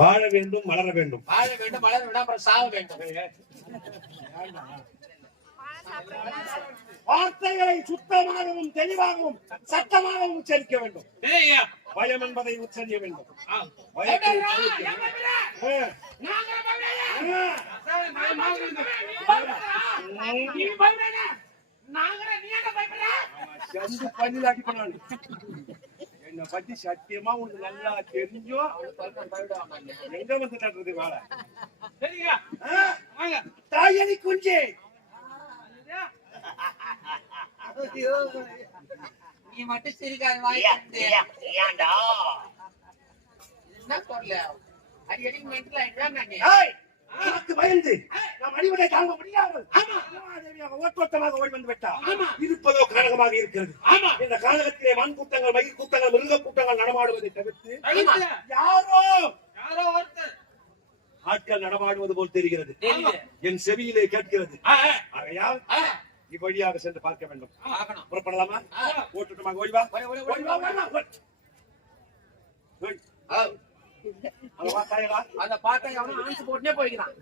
வாழ வேண்டும் மலர வேண்டும். வாழ வேண்டும் வளர வேண்டும் அப்புறம் சாக வேண்டும். வார்த்தைகளை சுத்தமாகவும் தெளிவாகவும் சட்டமாகவும் உச்சரிக்க வேண்டும். பயம் என்பதை உச்சரிய வேண்டும். பயத்தை என்ன பத்தி சத்தியமா உனக்கு நல்லா தெரிஞ்சோ எங்க வந்து தட்டுறது வேலை. தாயணி குஞ்சே நீ மட்டும் சிரிக்காத ஏன்டா என்ன சொல்ல அடிக்கடி மென்டல் ஆயிடுறாங்க. பயந்து நாம் அடிவடை தாங்க முடியாமல் ஓட்டோட்டமாக ஓடி வந்து விட்டா இருப்பதோ காரணமாக இருக்கிறது. இந்த காலகத்திலே மண் கூட்டங்கள் மயிர் கூட்டங்கள் மிருக கூட்டங்கள் நடமாடுவதை தவிர்த்து யாரோ ஆட்கள் நடமாடுவது போல் தெரிகிறது. என் செவியிலே கேட்கிறது. ஆகையால் இவ்வழியாக சென்று பார்க்க வேண்டும். புறப்படலாமா? ஓட்டுட்டமாக ஓய்வா அந்த பாட்டை அவனும் ஆன்சு போட்டுனே போய்க்கிறான்.